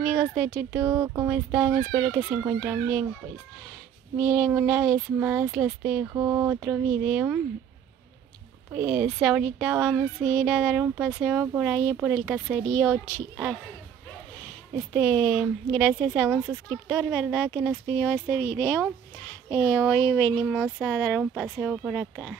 amigos de YouTube, ¿cómo están? Espero que se encuentren bien. Pues miren, una vez más les dejo otro video. Pues ahorita vamos a ir a dar un paseo por ahí por el caserío Chiaj. Gracias a un suscriptor, ¿verdad?, que nos pidió este video. Hoy venimos a dar un paseo por acá.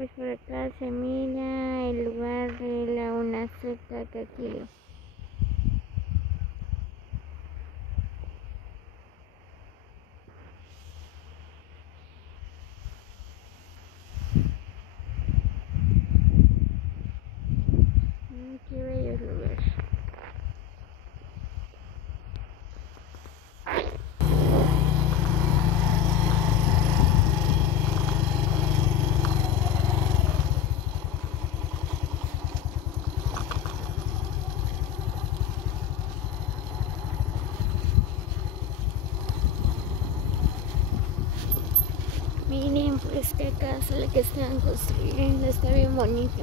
pues por acá se mira el lugar de la una secta que aquí. Qué bello lugar. Miren, pues esta casa la que están construyendo está bien bonita.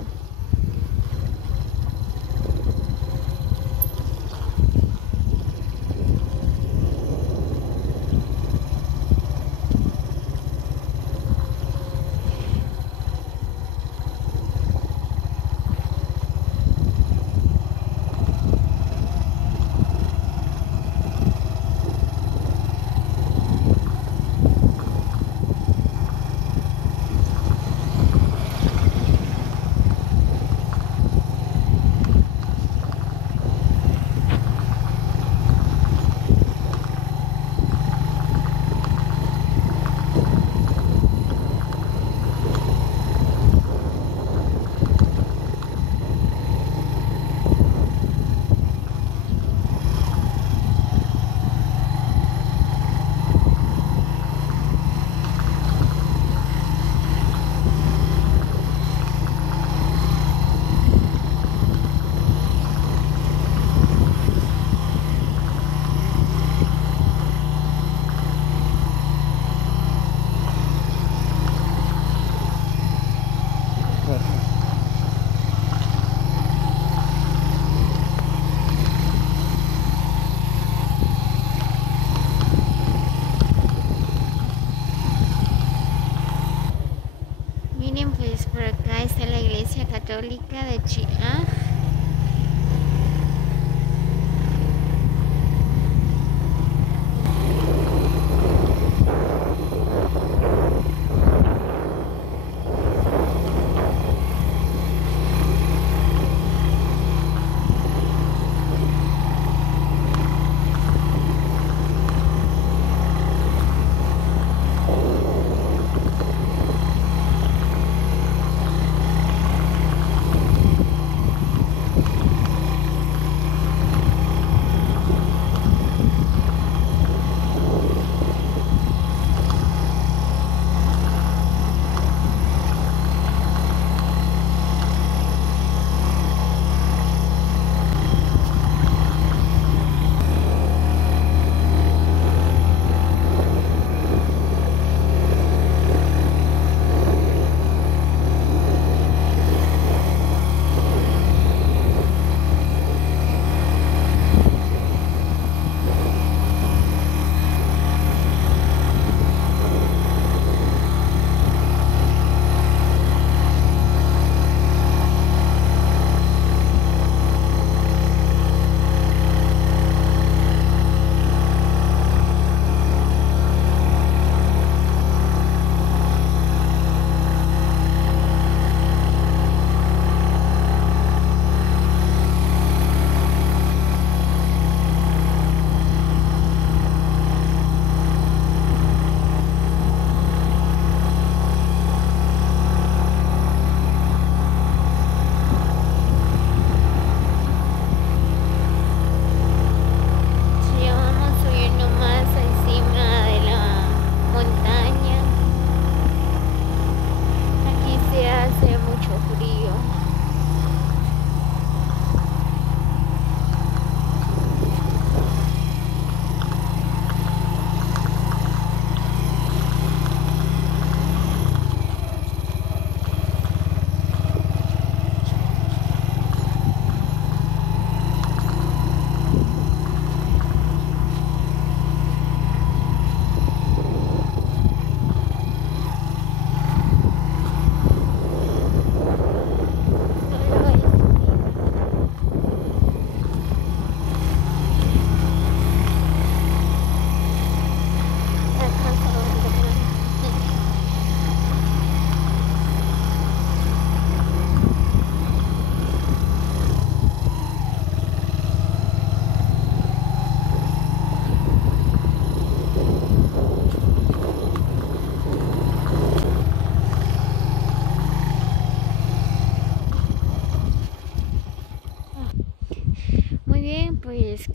Miren, pues por acá está la iglesia católica de Chillán.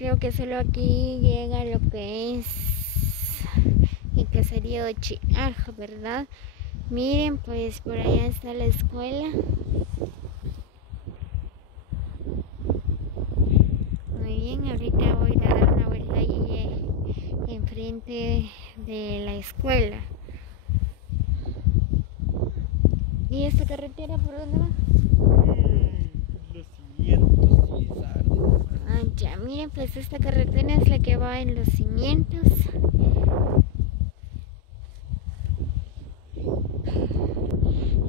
creo que solo aquí llega lo que es el caserío de Chiaj, ¿verdad? Miren, pues por allá está la escuela. Muy bien, ahorita voy a dar una vuelta ahí enfrente de la escuela. ¿Y esta carretera por dónde va? Los cimientos y esa área. Ah, ya, miren, pues esta carretera es la que va en los cimientos.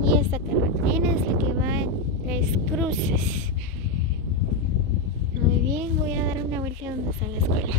Y esta carretera es la que va en Tres Cruces. Muy bien, voy a dar una vuelta donde está la escuela.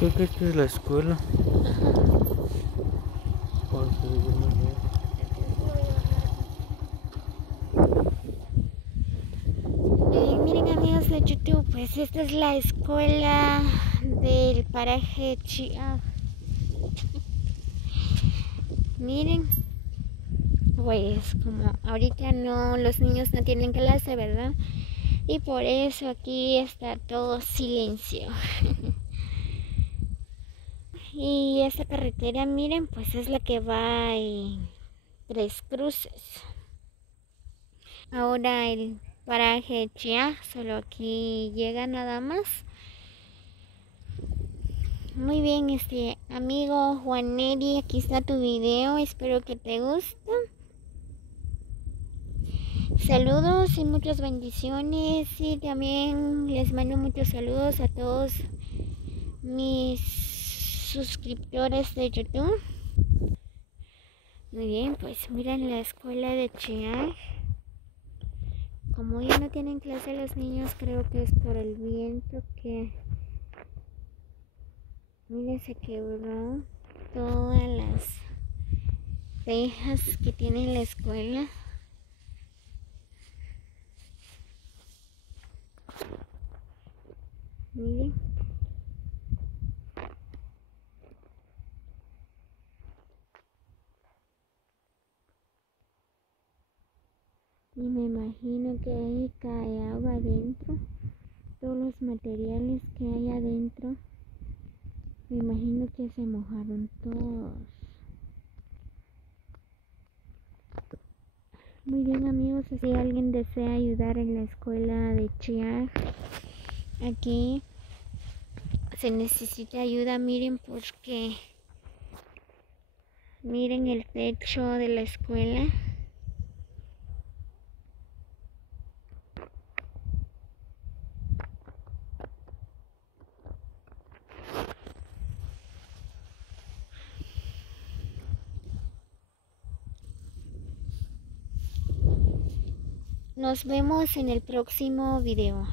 ¿Qué crees que es la escuela? Miren amigos de YouTube, pues esta es la escuela del paraje Chiaj. Miren, pues como ahorita no, los niños no tienen clase, ¿verdad? Y por eso aquí está todo silencio. Y esta carretera, miren, pues es la que va en Tres Cruces. Ahora el paraje Chiaj, solo aquí llega nada más. Muy bien, amigo Juan Neri, aquí está tu video, espero que te guste. Saludos y muchas bendiciones, y también les mando muchos saludos a todos mis suscriptores de YouTube. Muy bien, pues miren la escuela de Chiaj. Como ya no tienen clase los niños, creo que es por el viento que... Miren, se quebró todas las tejas que tiene la escuela. Miren. Y me imagino que ahí cae agua adentro. Todos los materiales que hay adentro, me imagino que se mojaron todos. Muy bien amigos, si alguien desea ayudar en la escuela de Chiaj, aquí se necesita ayuda. Miren, porque miren el techo de la escuela. Nos vemos en el próximo video.